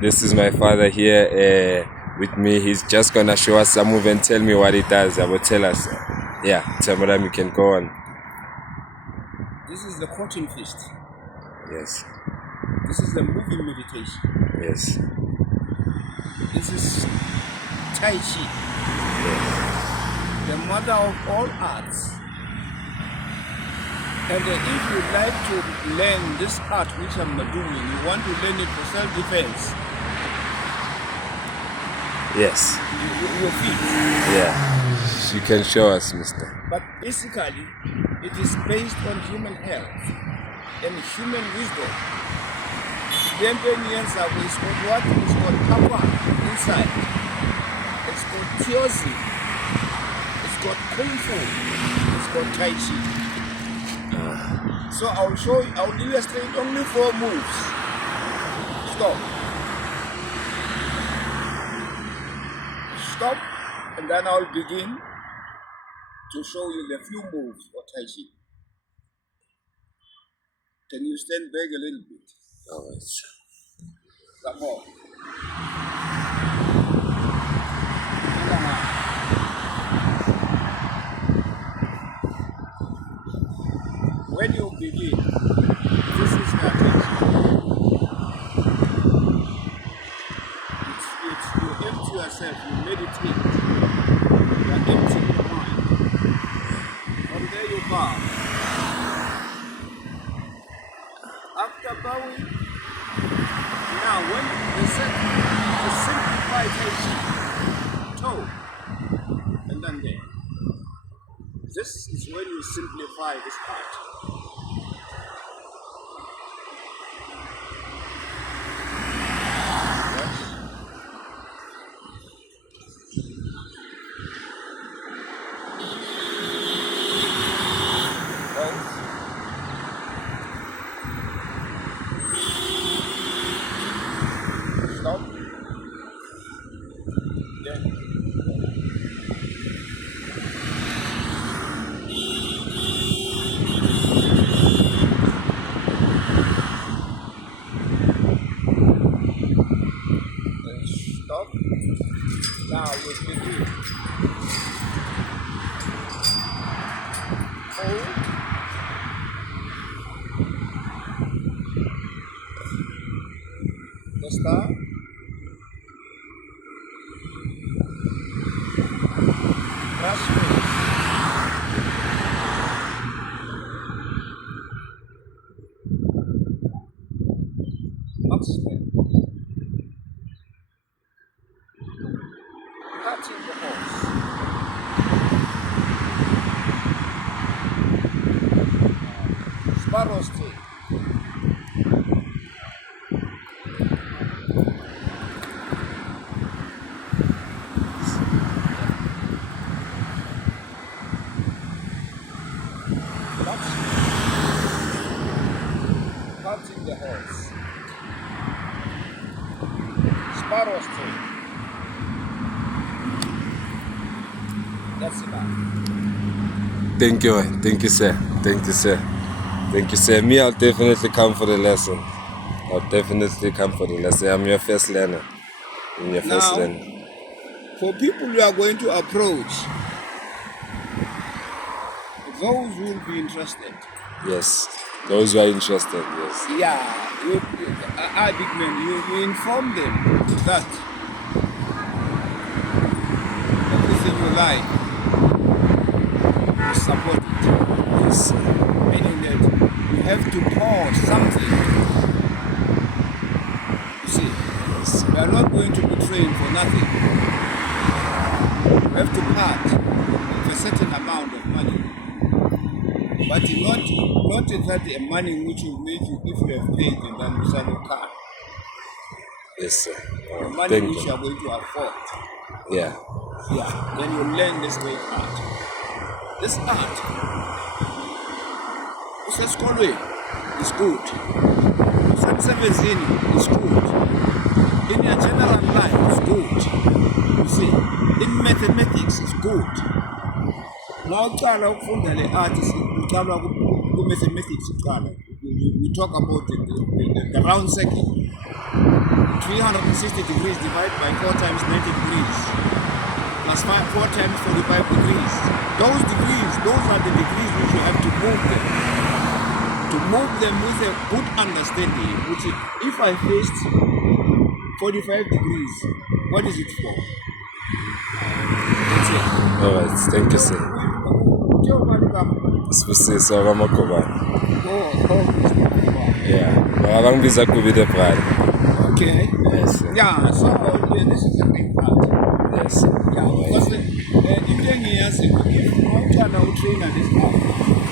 This is my father here with me. He's just gonna show us some move and tell me what he does. I will tell us. Yeah, Tamaram, you can go on. This is the cotton fist. Yes. This is the moving meditation. Yes. This is Tai Chi, the mother of all arts. And if you like to learn this art which I'm doing, you want to learn it for self-defense. Yes. Your feet. Yeah. You can show us, mister. But basically, it is based on human health and human wisdom. Then years ago, it's called what? It's called Tapa inside. It's called Tiozi. It's called Kung Fu. It's called Tai Chi. So I'll illustrate only 4 moves. Stop. Stop, and then I'll begin to show you the few moves for Tai Chi. Can you stand back a little bit? All right. Some more. When you begin, this is the attention. It's you empty yourself, you meditate. You are empty your mind. From there you bow. After bowing, now when you set to simplify Tai Chi, toe, and then there. This is when you simplify this art. Stop. Then. Stop. Now we begin. Hold. The start. Brush face. Upstep. Touching the horse. Sparrow's tail. Touching the horse. Sparrow's tail. That's enough. Thank you. Thank you, sir. Thank you, sir. Thank you, sir. Me, I'll definitely come for the lesson. I'll definitely come for the lesson. I'm your first learner. I'm your first Now, learner. for people you are going to approach, those who will be interested. Yes. Those who are interested, yes. Yeah, big man, you inform them that everything you like, you support it. Yes, sir. Meaning that you have to pour something. You see, Yes. we are not going to be trained for nothing. You have to part with a certain amount of money. But not that money which will make you, if you have paid and then you sell a car. Yes, sir. The money Thank which you you. are going to afford. Yeah. Yeah, then you learn this great art. This art, Useskolwe is good. Usemsebenzini is good. In your general life is good. You see, in mathematics is good. Now uqala ukufunda le art uqala ku mathematics uqala. We talk about the round circle. 360 degrees divided by 4 times 90 degrees plus 4 times 45 degrees. Those degrees, those are the degrees which you have to move them. To move them with a good understanding, which is, if I faced 45 degrees, what is it for? That's it. Alright, thank you, sir. Sibusiso kwaMagobane. Yeah. Bangabiza Kubi the bride. Okay. Yes, sir. Yeah, so this is a big part. Yes. Yeah, because the Indian years, if not, trainer this